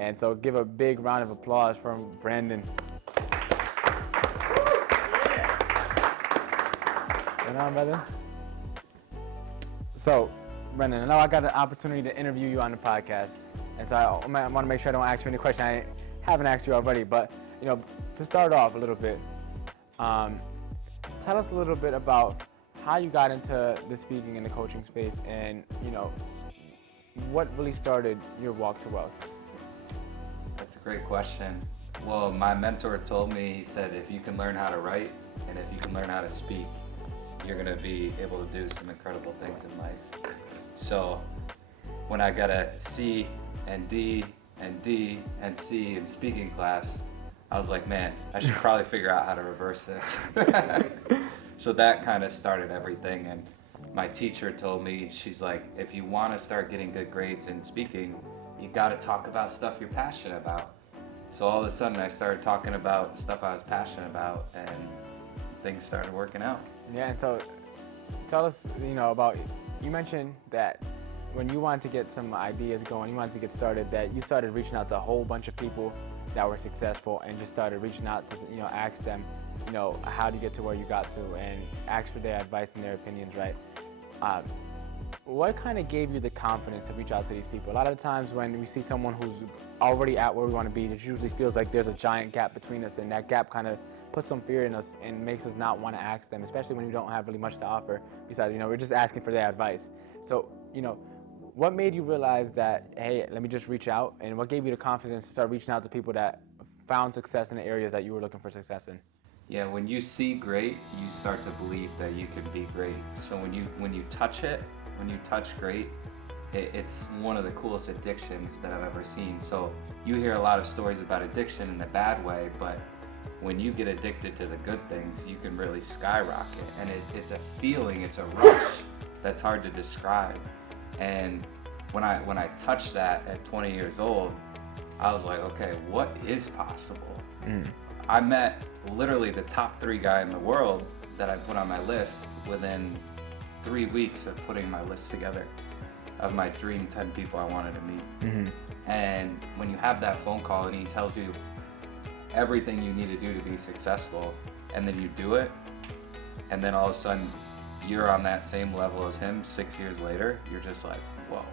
And so give a big round of applause from Brandon. Right on, brother. So, Brendan, I know I got an opportunity to interview you on the podcast, and so I want to make sure I don't ask you any questions I haven't asked you already. But to start off a little bit, tell us a little bit about how you got into the speaking and the coaching space, and what really started your walk to wealth. That's a great question. Well, my mentor told me, he said, if you can learn how to write and if you can learn how to speak, you're going to be able to do some incredible things in life. So when I got a C and D and D and C in speaking class, I was like, man, I should probably figure out how to reverse this. So that kind of started everything. And my teacher told me, she's like, if you want to start getting good grades in speaking, you got to talk about stuff you're passionate about. So all of a sudden I started talking about stuff I was passionate about, and things started working out. Yeah, and so tell us, about, you mentioned that when you wanted to get some ideas going, you wanted to get started, that you started reaching out to a whole bunch of people that were successful and just started reaching out to, ask them, how to get to where you got to, and ask for their advice and their opinions, right? What kind of gave you the confidence to reach out to these people? A lot of the times when we see someone who's already at where we want to be, it usually feels like there's a giant gap between us, and that gap kind of puts some fear in us and makes us not want to ask them, especially when you don't have really much to offer besides, we're just asking for their advice. So, what made you realize that, hey, let me just reach out, and what gave you the confidence to start reaching out to people that found success in the areas that you were looking for success in? Yeah, when you see great, you start to believe that you can be great. So when you touch it, when you touch great, it's one of the coolest addictions that I've ever seen. So you hear a lot of stories about addiction in a bad way, but when you get addicted to the good things, you can really skyrocket. And it's a feeling, it's a rush that's hard to describe. And when I touched that at 20 years old, I was like, okay, what is possible? I met literally the top 3 guy in the world that I put on my list within 3 weeks of putting my list together of my dream 10 people I wanted to meet. And when you have that phone call and he tells you everything you need to do to be successful, and then you do it, and then all of a sudden you're on that same level as him 6 years later, you're just like, whoa.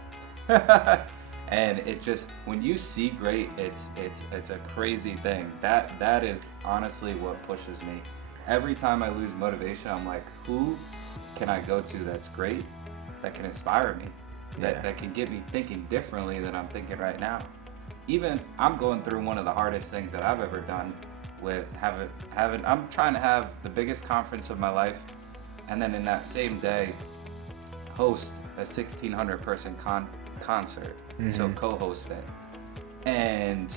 And it just, when you see great, it's a crazy thing. That is honestly what pushes me. Every time I lose motivation, I'm like, who can I go to that's great, that can inspire me, that can get me thinking differently than I'm thinking right now. Even I'm going through one of the hardest things that I've ever done with I'm trying to have the biggest conference of my life, and then in that same day host a 1,600 person concert. So co-host it, and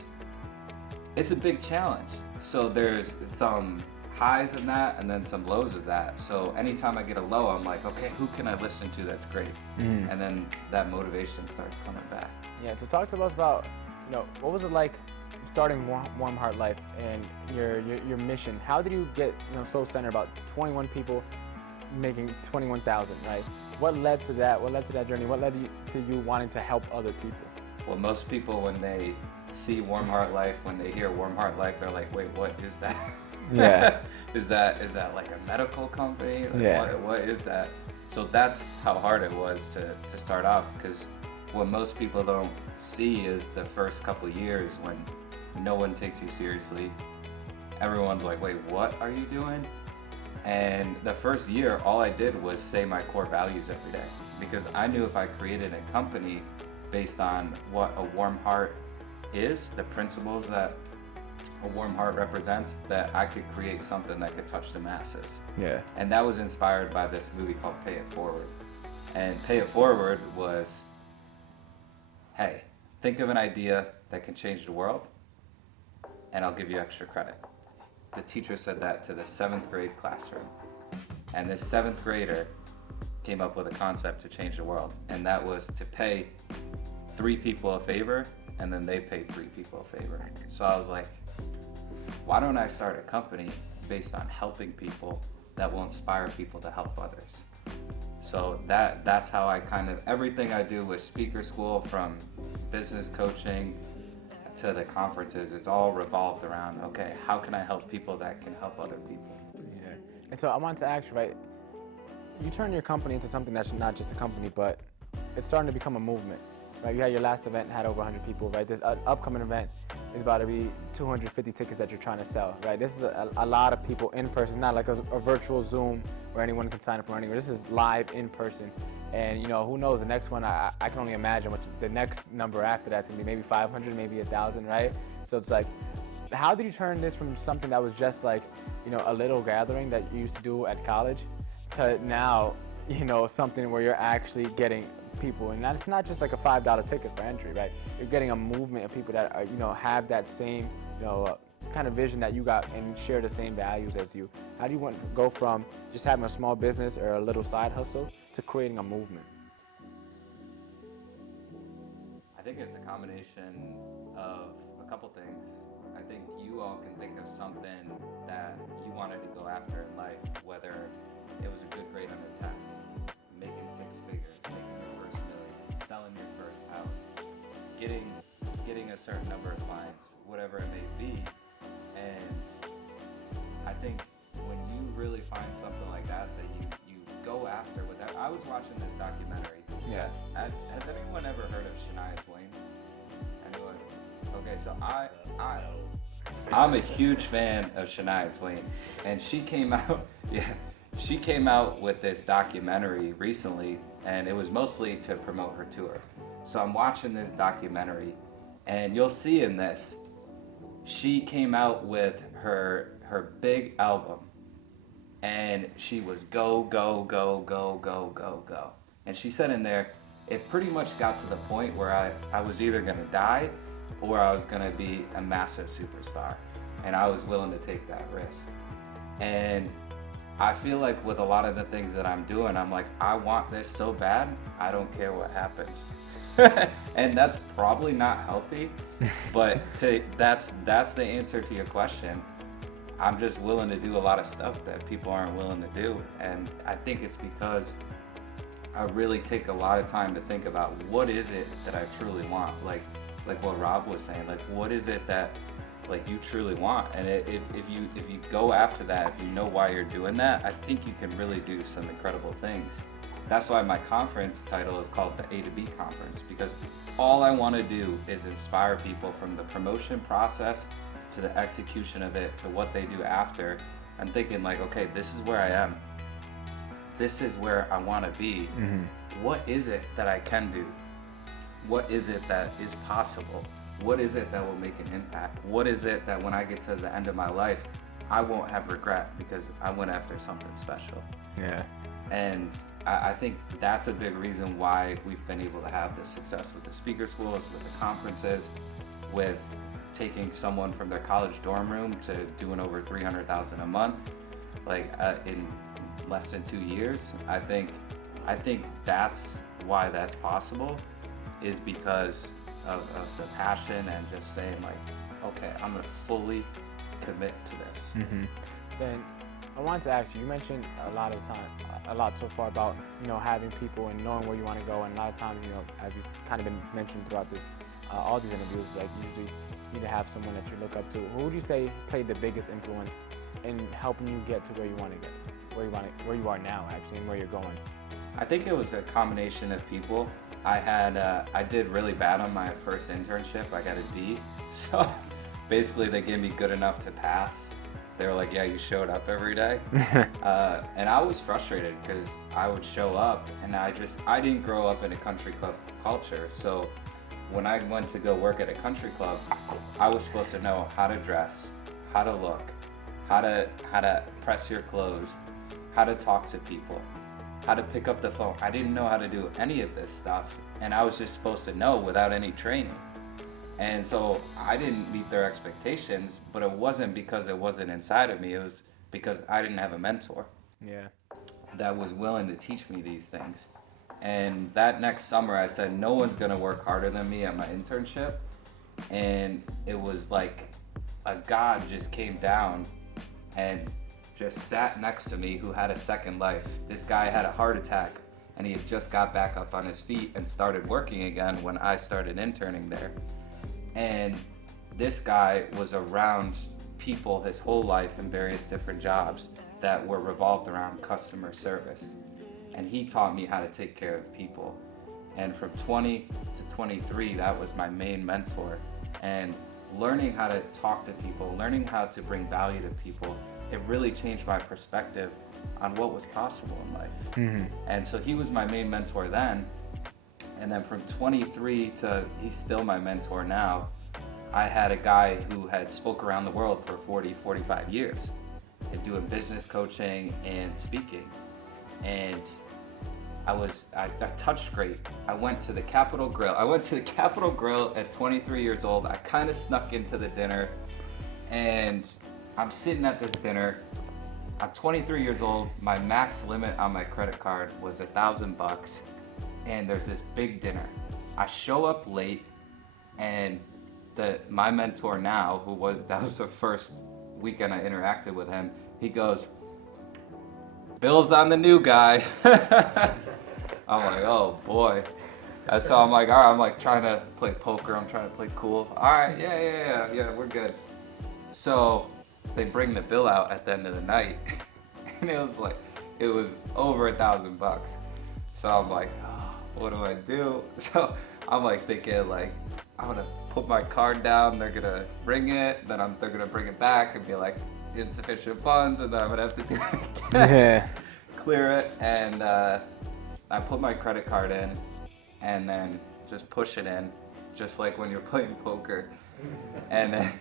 it's a big challenge. So there's some highs in that and then some lows of that. So anytime I get a low, I'm like, okay, who can I listen to that's great? And then that motivation starts coming back. Yeah, so talk to us about, what was it like starting Warm Heart Life and your mission? How did you get, so centered about 21 people making 21,000, right? What led to that? What led to that journey? What led to you wanting to help other people? Well, most people, when they see Warm Heart Life, when they hear Warm Heart Life, they're like, wait, what is that? Yeah. Is that like a medical company? Like, yeah. What is that? So that's how hard it was to start off, because what most people don't see is the first couple years when no one takes you seriously. Everyone's like, wait, what are you doing? And the first year, all I did was say my core values every day, because I knew if I created a company based on what a warm heart is, the principles that a warm heart represents, that I could create something that could touch the masses. Yeah. And that was inspired by this movie called Pay It Forward. And Pay It Forward was, hey, think of an idea that can change the world, and I'll give you extra credit. The teacher said that to the 7th grade classroom. And this 7th grader came up with a concept to change the world. And that was to pay 3 people a favor, and then they paid 3 people a favor. So I was like, why don't I start a company based on helping people that will inspire people to help others? So that's how I everything I do with speaker school, from business coaching to the conferences, it's all revolved around, okay, how can I help people that can help other people? Yeah. And so I wanted to ask you, right, you turn your company into something that's not just a company, but it's starting to become a movement, right? You had your last event, had over 100 people, right? This upcoming event is about to be 250 tickets that you're trying to sell, right? This is a lot of people in person, not like a virtual Zoom where anyone can sign up for anywhere. This is live in person. And, you know, who knows, the next one, I can only imagine what the next number after that's gonna be, maybe 500, maybe 1,000, right? So it's like, how did you turn this from something that was just like, you know, a little gathering that you used to do at college to now, you know, something where you're actually getting people, and it's not just like a $5 ticket for entry, right? You're getting a movement of people that are, you know, have that same, you know, kind of vision that you got and share the same values as you. How do you want to go from just having a small business or a little side hustle to creating a movement? I think it's a combination of a couple things. I think you all can think of something that you wanted to go after in life, whether it was a good grade on the test, making six figures, making your first million, selling your first house, getting a certain number of clients, whatever it may be. And I think when you really find something like that you go after with that. I was watching this documentary. Yeah. Has anyone ever heard of Shania Twain? Anyone? Okay, so I'm a huge fan of Shania Twain, and she came out with this documentary recently, and it was mostly to promote her tour. So I'm watching this documentary, and you'll see in this, she came out with her big album, and she was go, go, go, go, go, go, go. And she said in there, it pretty much got to the point where I was either gonna die or I was gonna be a massive superstar. And I was willing to take that risk. And I feel like with a lot of the things that I'm doing, I'm like, I want this so bad, I don't care what happens. And that's probably not healthy, but that's the answer to your question. I'm just willing to do a lot of stuff that people aren't willing to do. And I think it's because I really take a lot of time to think about what is it that I truly want. Like what Rob was saying, like what is it that like you truly want? And if you go after that, if you know why you're doing that, I think you can really do some incredible things. That's why my conference title is called the A to B Conference, because all I want to do is inspire people from the promotion process to the execution of it to what they do after. I'm thinking like, okay, this is where I am. This is where I want to be. Mm-hmm. What is it that I can do? What is it that is possible? What is it that will make an impact? What is it that when I get to the end of my life, I won't have regret because I went after something special? Yeah. And I think that's a big reason why we've been able to have this success with the speaker schools, with the conferences, with taking someone from their college dorm room to doing over $300,000 a month, like in less than 2 years. I think that's why that's possible, is because of the passion and just saying like, okay, I'm gonna fully commit to this. Mm-hmm. So I wanted to ask you, you mentioned a lot so far about, you know, having people and knowing where you want to go, and a lot of times, you know, as it's kind of been mentioned throughout this, all these interviews, like usually you need to have someone that you look up to. Who would you say played the biggest influence in helping you get to where you want to get, where you are now actually, and where you're going? I think it was a combination of people. I did really bad on my first internship. I got a D, so basically they gave me good enough to pass. They were like, yeah, you showed up every day. And I was frustrated because I would show up and I didn't grow up in a country club culture. So when I went to go work at a country club, I was supposed to know how to dress, how to look, how to press your clothes, how to talk to people, how to pick up the phone. I didn't know how to do any of this stuff, and I was just supposed to know without any training. And so I didn't meet their expectations, but it wasn't because it wasn't inside of me. It was because I didn't have a mentor that was willing to teach me these things. And that next summer I said, no one's gonna work harder than me at my internship. And it was like a God just came down and just sat next to me, who had a second life. This guy had a heart attack and he had just got back up on his feet and started working again when I started interning there. And this guy was around people his whole life in various different jobs that were revolved around customer service. And he taught me how to take care of people. And from 20 to 23, that was my main mentor. And learning how to talk to people, learning how to bring value to people, it really changed my perspective on what was possible in life. And so he was my main mentor then. And then from 23 to, he's still my mentor now, I had a guy who had spoke around the world for 40, 45 years and doing business coaching and speaking. And I touched great. I went to the Capitol Grill. At 23 years old. I kind of snuck into the dinner, and I'm sitting at this dinner. I'm 23 years old. My max limit on my credit card was $1,000, and there's this big dinner. I show up late, and my mentor now, that was the first weekend I interacted with him, he goes, "Bill's on the new guy." I'm like, oh boy. And so I'm like, all right, I'm like trying to play poker, I'm trying to play cool. All right, yeah, we're good. So they bring the bill out at the end of the night, and it was over $1,000. So I'm like, oh, what do I do? So I'm like thinking like, I'm gonna put my card down, they're gonna ring it, then they're gonna bring it back and be like, insufficient funds, and then I'm gonna have to do it again. Yeah. Clear it, and I put my credit card in, and then just push it in, just like when you're playing poker. And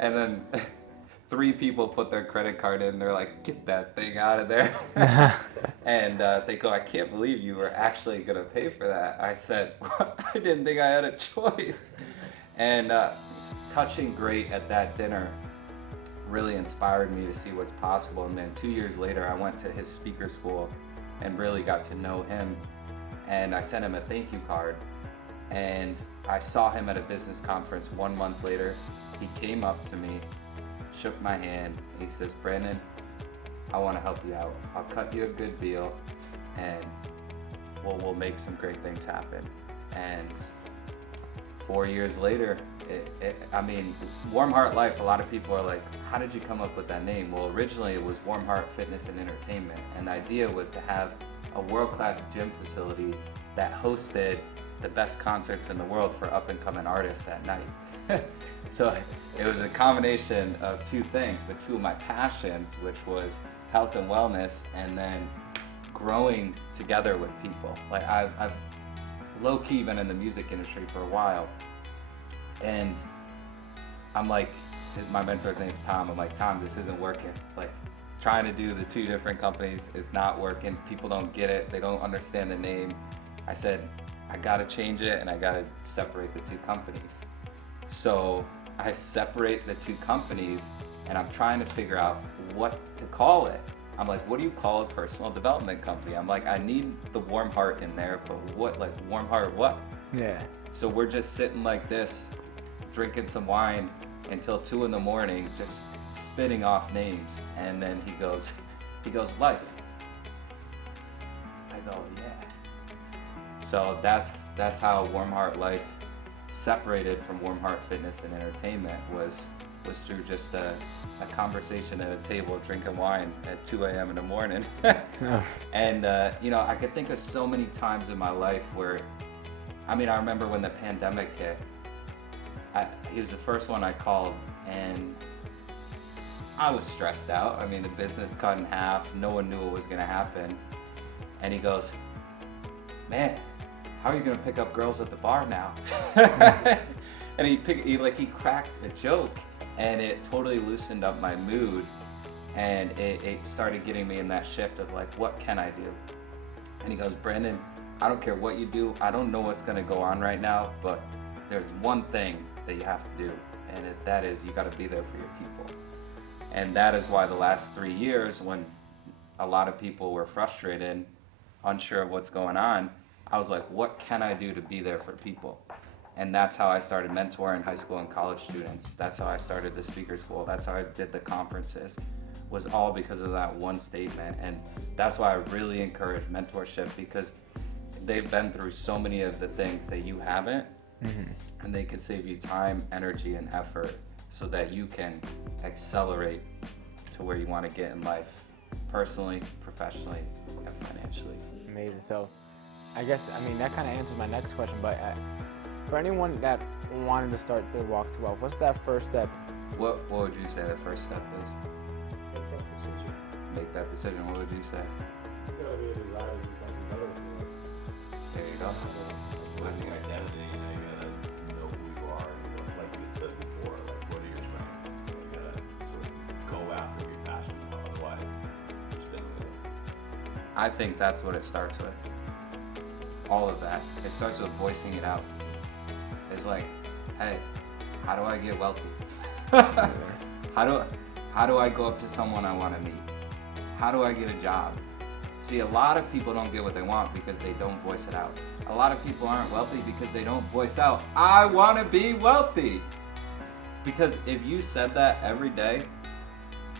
then 3 people put their credit card in. They're like, "Get that thing out of there!" And they go, "I can't believe you were actually gonna pay for that." I said, "I didn't think I had a choice." And touching great at that dinner really inspired me to see what's possible. And then 2 years later, I went to his speaker school and really got to know him. And I sent him a thank you card. And I saw him at a business conference 1 month later. He came up to me, shook my hand. He says, "Brandon, I want to help you out. I'll cut you a good deal, and we'll make some great things happen." And 4 years later, Warm Heart Life, a lot of people are like, how did you come up with that name? Well, originally it was Warm Heart Fitness and Entertainment, and the idea was to have a world-class gym facility that hosted the best concerts in the world for up-and-coming artists at night. So it was a combination of 2 things, but 2 of my passions, which was health and wellness, and then growing together with people. Like I've low-key been in the music industry for a while, and I'm like, my mentor's name is Tom. I'm like, "Tom, this isn't working. Like, trying to do the 2 different companies is not working. People don't get it. They don't understand the name." I said, "I gotta change it, and I gotta separate the 2 companies." So I separate the 2 companies, and I'm trying to figure out what to call it. I'm like, what do you call a personal development company? I'm like, I need the Warm Heart in there, but what, like Warm Heart what? Yeah. So we're just sitting like this, drinking some wine until 2 a.m, just spitting off names. And then he goes, "Life." I go, "Yeah." So that's how Warm Heart Life separated from Warm Heart Fitness and Entertainment was through just a conversation at a table drinking wine at 2 a.m. in the morning. And I could think of so many times in my life where, I remember when the pandemic hit, he was the first one I called, and I was stressed out. The business cut in half, no one knew what was gonna happen. And he goes, "Man, how are you gonna pick up girls at the bar now?" And he cracked a joke, and it totally loosened up my mood, and it started getting me in that shift of like, what can I do? And he goes, "Brandon, I don't care what you do. I don't know what's gonna go on right now, but there's one thing that you have to do, and that is you gotta be there for your people." And that is why the last 3 years, when a lot of people were frustrated, unsure of what's going on, I was like, what can I do to be there for people? And that's how I started mentoring high school and college students. That's how I started the speaker school. That's how I did the conferences, was all because of that one statement. And that's why I really encourage mentorship, because they've been through so many of the things that you haven't, and they can save you time, energy, and effort so that you can accelerate to where you want to get in life, personally, professionally, and financially. Amazing. So I guess, I mean, that kind of answers my next question, but for anyone that wanted to start their walk to wealth, what's that first step? What would you say the first step is? Make that decision. Make that decision. What would you say? You gotta be a desire to do something better for you. There you go. I think identity, you know, you gotta know who you are, like we had said before, like what are your strengths? You gotta sort of go after what you're passionate about, otherwise you're spinning wheels. I think that's what it starts with. All of that. It starts with voicing it out. It's like, hey, how do I get wealthy? How do I go up to someone I want to meet? How do I get a job? See, a lot of people don't get what they want because they don't voice it out. A lot of people aren't wealthy because they don't voice out, I want to be wealthy. Because if you said that every day,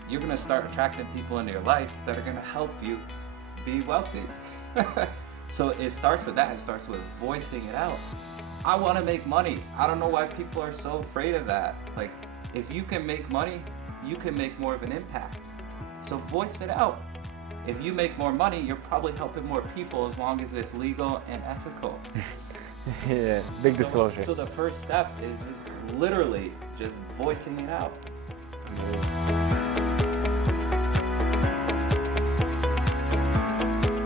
you're going to start attracting people into your life that are going to help you be wealthy. So it starts with that. It starts with voicing it out. I want to make money. I don't know why people are so afraid of that. Like, if you can make money, you can make more of an impact. So voice it out. If you make more money, you're probably helping more people as long as it's legal and ethical. Yeah, big disclosure. So the first step is just literally just voicing it out. Yeah.